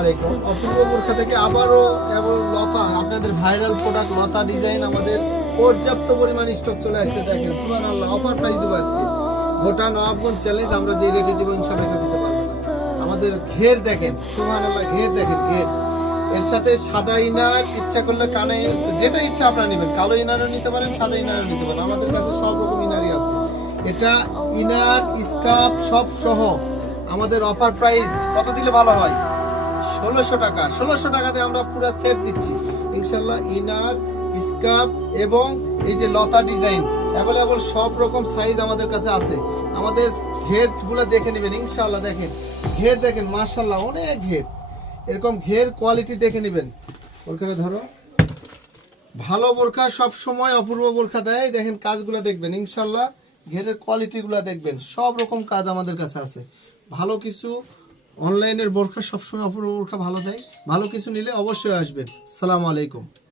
আলাইকুম। অপূর্ব বোরখা থেকে আবারও এবং লতা আপনাদের ভাইরাল প্রোডাক্ট লতা ডিজাইন আমাদের পর্যাপ্ত পরিমাণ স্টক চলে আসছে। দেখেন সুবহানাল্লাহ, অফার প্রাইস দেবো আজকে। গোটা নবাবগঞ্জ চ্যালেঞ্জ আমরা যে রেটে দিব ইনশাআল্লাহ কেউ দিতে পারবো না। আমাদের ঘের দেখেন সুবহানাল্লাহ, ঘের দেখেন ঘের। এর সাথে সাদা ইনার ইচ্ছা করলে কানে যেটা ইচ্ছা আপনারা নেবেন, কালো ইনারও নিতে পারেন, সাদা ইনারও নিতে পারেন। আমাদের কাছে সব রকম ইনারই আছে। এটা ইনার স্কার্ফ সব সহ আমাদের অফার প্রাইস কত দিলে ভালো হয়? 1600 টাকা। 1600 টাকাতে আমরা পুরো সেট দিচ্ছি ইনশাআল্লাহ। ইনার স্কার্ফ এবং এই যে লতা ডিজাইন অ্যাভেলেবল সব রকম সাইজ আমাদের কাছে আছে। আমাদের ঘের গুলো দেখে নেবেন ইনশাআল্লাহ। দেখেন ঘের দেখেন মাশাআল্লাহ, অনেক ঘের। এরকম ঘের কোয়ালিটি দেখে নেবেন। ওখানে ধরো ভালো বোরখা সব সময় অপূর্ব বোরখা দেয়। দেখেন কাজগুলো দেখবেন ইনশাআল্লাহ, ঘেরের কোয়ালিটি গুলা দেখবেন। সব রকম কাজ আমাদের কাছে আছে। ভালো কিছু অনলাইনের বোরখা সবসময় অপূর্ব বোরখা ভালো দেয়। ভালো কিছু নিলে অবশ্যই আসবেন। আসসালামু আলাইকুম।